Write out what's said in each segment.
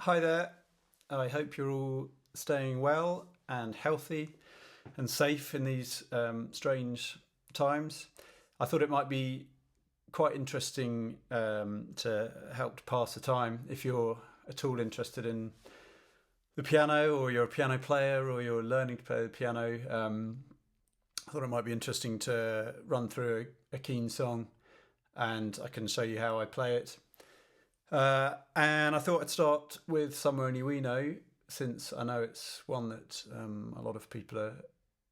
Hi there. I hope you're all staying well and healthy and safe in these strange times. I thought it might be quite interesting to help to pass the time if you're at all interested in the piano, or you're a piano player, or you're learning to play the piano. I thought it might be interesting to run through a Keane song, and I can show you how I play it. And I thought I'd start with Somewhere Only We Know, since I know it's one that a lot of people are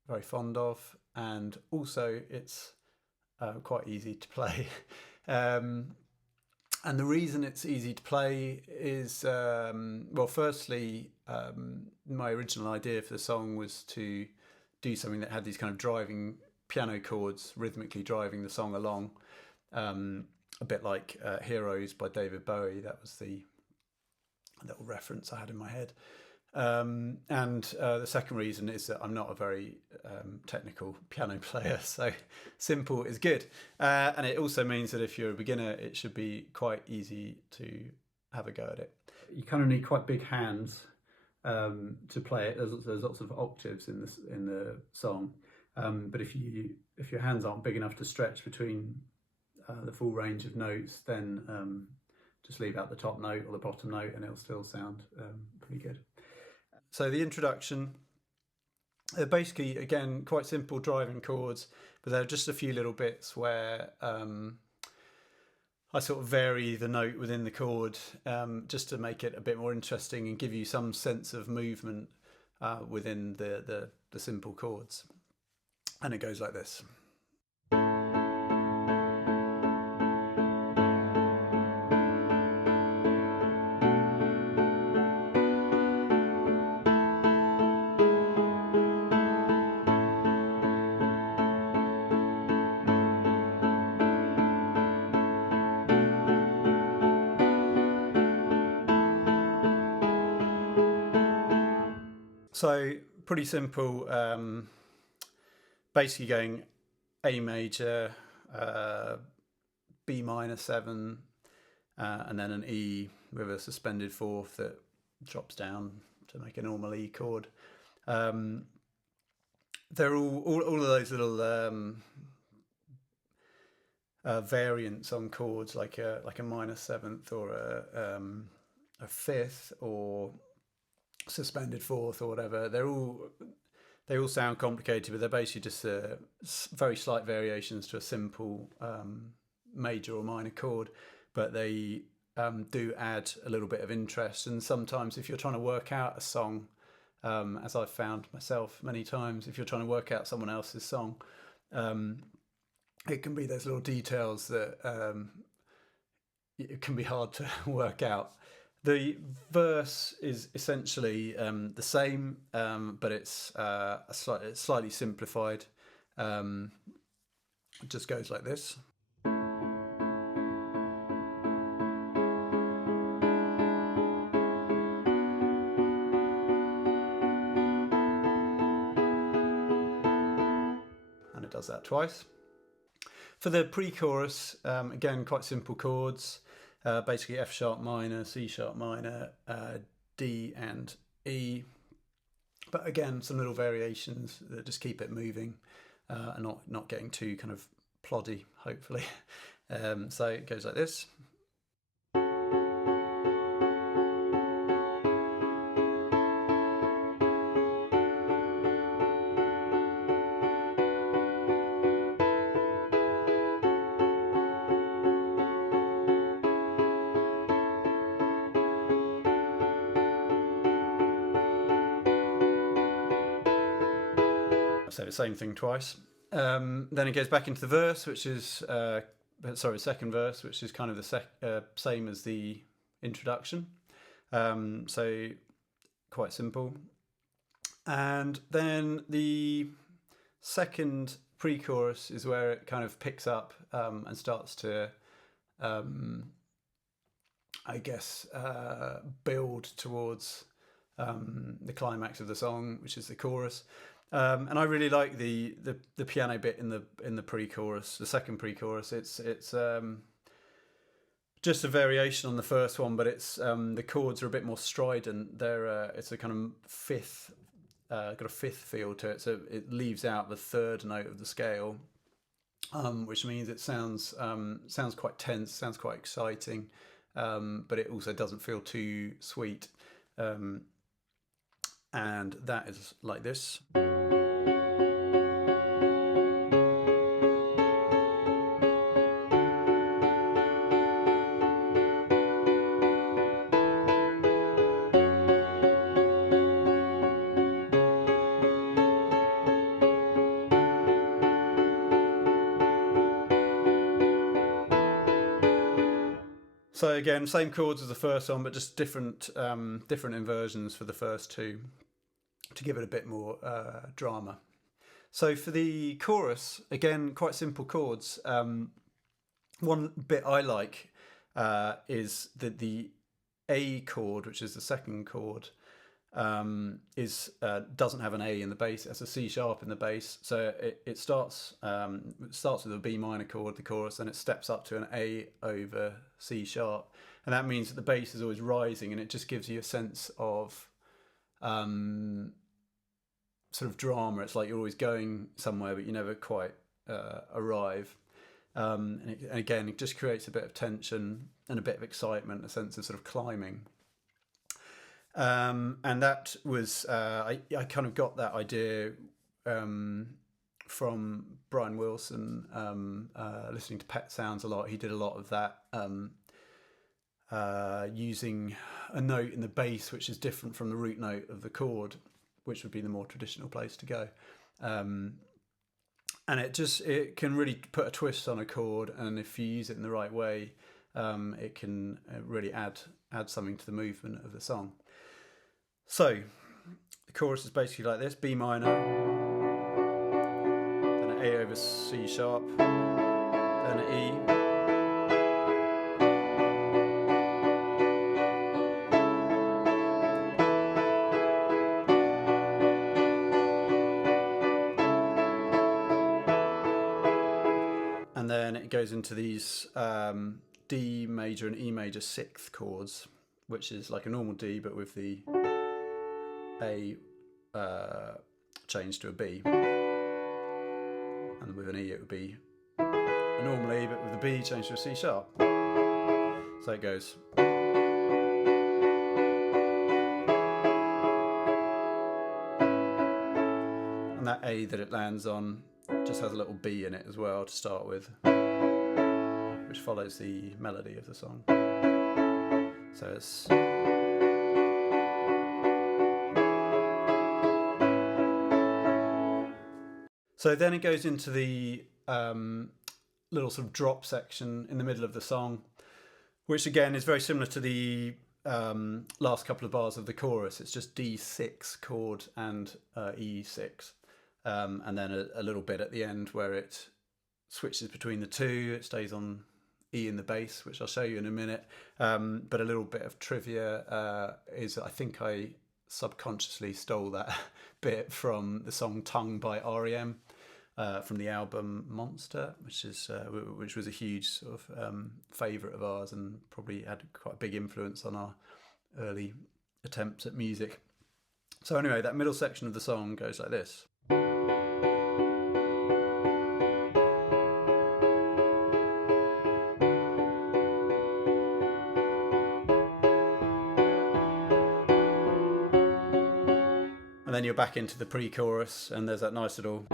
very fond of, and also it's quite easy to play. um, and the reason it's easy to play is, well, firstly, my original idea for the song was to do something that had these kind of driving piano chords, rhythmically driving the song along. A bit like Heroes by David Bowie. That was the little reference I had in my head. And the second reason is that I'm not a very technical piano player, so simple is good. And it also means that if you're a beginner, it should be quite easy to have a go at it. You kind of need quite big hands to play it. There's lots of octaves in the song, but if your hands aren't big enough to stretch between the full range of notes, then just leave out the top note or the bottom note and it'll still sound pretty good. So the introduction, basically, again, quite simple driving chords, but there are just a few little bits where I sort of vary the note within the chord just to make it a bit more interesting and give you some sense of movement within the simple chords. And it goes like this. So pretty simple, basically going A major, B minor 7, and then an E with a suspended fourth that drops down to make a normal E chord. They're all of those little variants on chords, like a minor seventh or a fifth or suspended fourth or whatever. They all sound complicated, but they're basically just very slight variations to a simple major or minor chord. But they do add a little bit of interest. And sometimes, if you're trying to work out a song, as I've found myself many times, if you're trying to work out someone else's song, it can be those little details that it can be hard to work out. The verse is essentially the same, but it's slightly simplified. It just goes like this. And it does that twice. For the pre-chorus, again, quite simple chords. Basically F sharp minor, C sharp minor, D and E. But again, some little variations that just keep it moving and not getting too kind of ploddy, hopefully. So it goes like this. So the same thing twice. Then it goes back into the verse, which is second verse, which is kind of the same as the introduction. So quite simple. And then the second pre-chorus is where it kind of picks up and starts to, I guess, build towards the climax of the song, which is the chorus. And I really like the piano bit in the pre-chorus, the second pre-chorus. It's just a variation on the first one, but it's the chords are a bit more strident. It's a kind of fifth, got a fifth feel to it, so it leaves out the third note of the scale, which means it sounds quite tense, sounds quite exciting, but it also doesn't feel too sweet. And that is like this. So again, same chords as the first one, but just different inversions for the first two to give it a bit more drama. So for the chorus, again, quite simple chords. One bit I like is that the A chord, which is the second chord, doesn't have an A in the bass. It has a C sharp in the bass. So it starts with a B minor chord, the chorus, then it steps up to an A over C sharp, and that means that the bass is always rising, and it just gives you a sense of sort of drama. It's like you're always going somewhere, but you never quite arrive. And again, it just creates a bit of tension and a bit of excitement, a sense of sort of climbing. And that was I kind of got that idea from Brian Wilson, listening to Pet Sounds a lot. He did a lot of that, using a note in the bass which is different from the root note of the chord, which would be the more traditional place to go. And it can really put a twist on a chord, and if you use it in the right way, it can really add something to the movement of the song. So the chorus is basically like this: B minor, then an A over C sharp, then an E, and then it goes into these D major and E major sixth chords, which is like a normal D but with the A changed to a B, and with an E it would be a normal E but with the B changed to a C sharp. So it goes. And that A that it lands on just has a little B in it as well to start with, which follows the melody of the song. So it's... So then it goes into the little sort of drop section in the middle of the song, which again is very similar to the last couple of bars of the chorus. It's just D6 chord and E6, and then a little bit at the end where it switches between the two. It stays on E in the bass, which I'll show you in a minute. But a little bit of trivia is I think I subconsciously stole that bit from the song Tongue by R.E.M. From the album Monster, which was a huge sort of favourite of ours and probably had quite a big influence on our early attempts at music. So anyway, that middle section of the song goes like this. And then you're back into the pre-chorus, and there's that nice little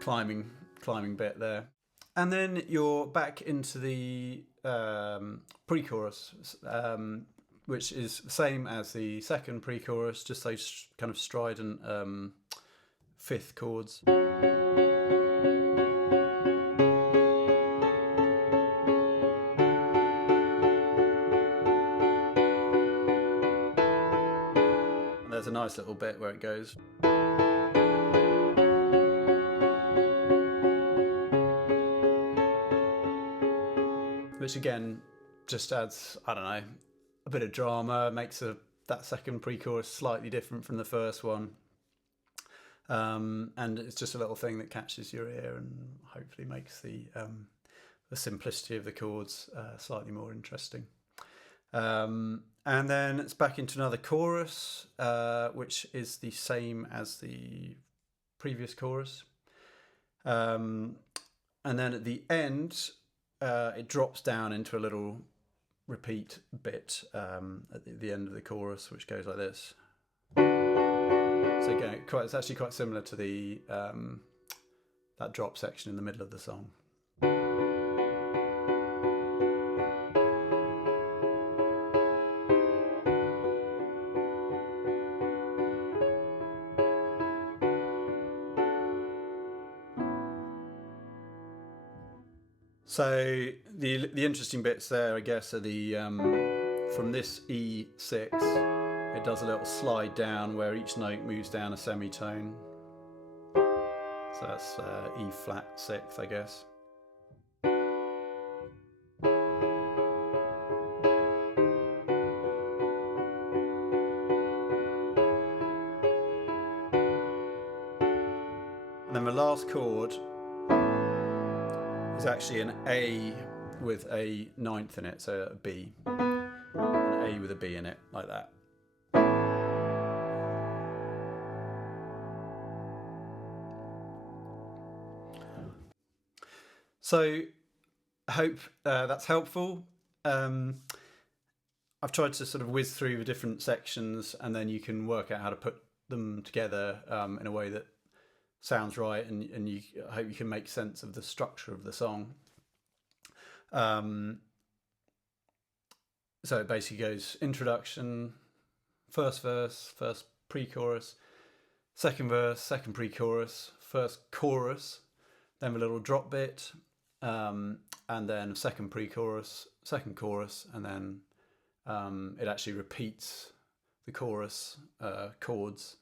climbing bit there, and then you're back into the pre-chorus, which is the same as the second pre-chorus, just those kind of strident fifth chords. And there's a nice little bit where it goes. Which again just adds, I don't know, a bit of drama, makes that second pre-chorus slightly different from the first one. And it's just a little thing that catches your ear and hopefully makes the the simplicity of the chords slightly more interesting. And then it's back into another chorus, which is the same as the previous chorus. And then at the end, it drops down into a little repeat bit at the end of the chorus, which goes like this. So again, it's actually quite similar to the that drop section in the middle of the song. So the interesting bits there, I guess, are the from this E6, it does a little slide down where each note moves down a semitone. So that's E flat 6, I guess. And then the last chord is actually an A with a ninth in it, so a B. An A with a B in it, like that. So I hope that's helpful. I've tried to sort of whiz through the different sections, and then you can work out how to put them together in a way that sounds right, and I hope you can make sense of the structure of the song. So it basically goes introduction, first verse, first pre-chorus, second verse, second pre-chorus, first chorus, then a little drop bit, and then second pre-chorus, second chorus, and then it actually repeats the chorus chords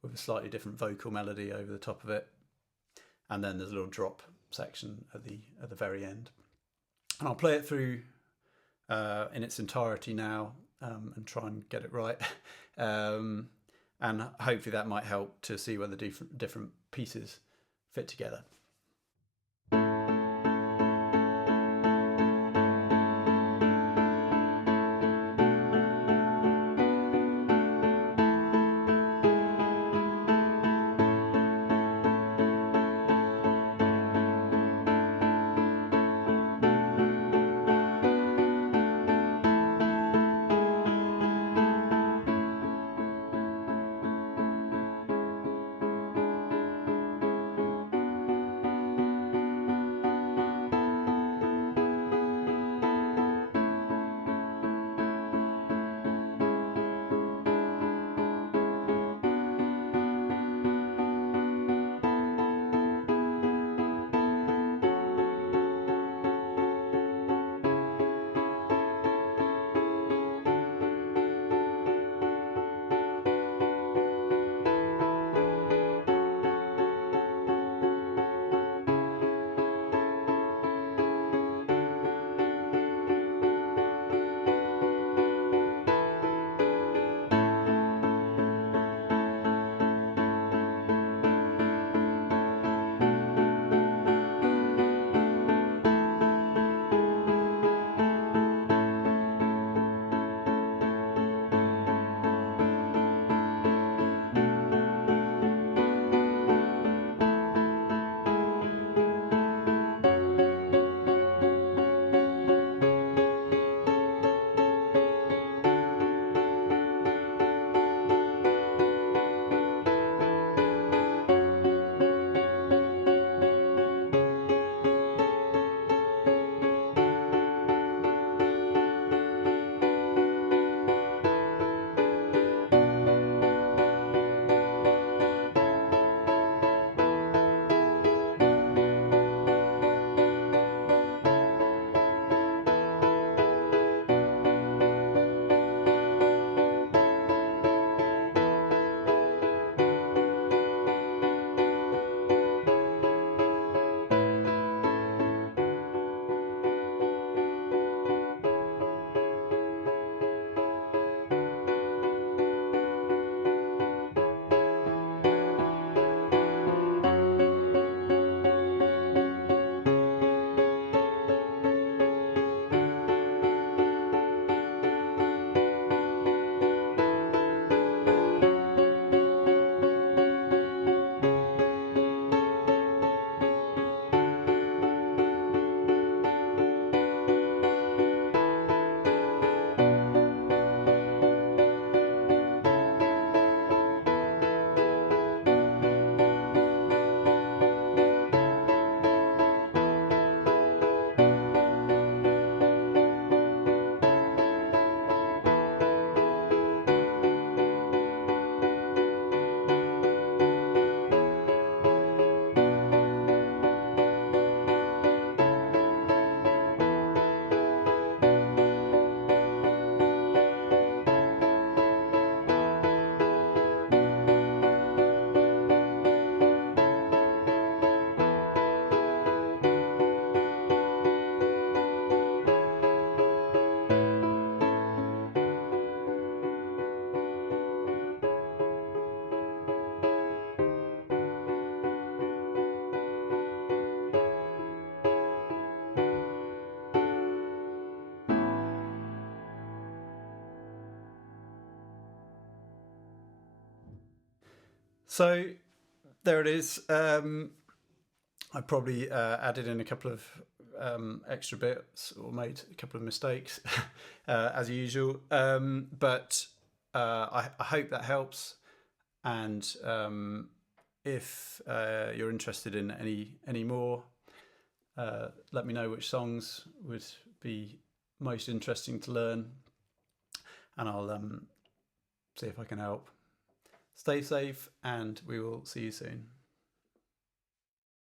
with a slightly different vocal melody over the top of it, and then there's a little drop section at the very end. And I'll play it through in its entirety now and try and get it right, and hopefully that might help to see whether different pieces fit together. So there it is. I probably added in a couple of extra bits or made a couple of mistakes as usual. But I hope that helps. And if you're interested in any more, let me know which songs would be most interesting to learn, and I'll see if I can help. Stay safe, and we will see you soon.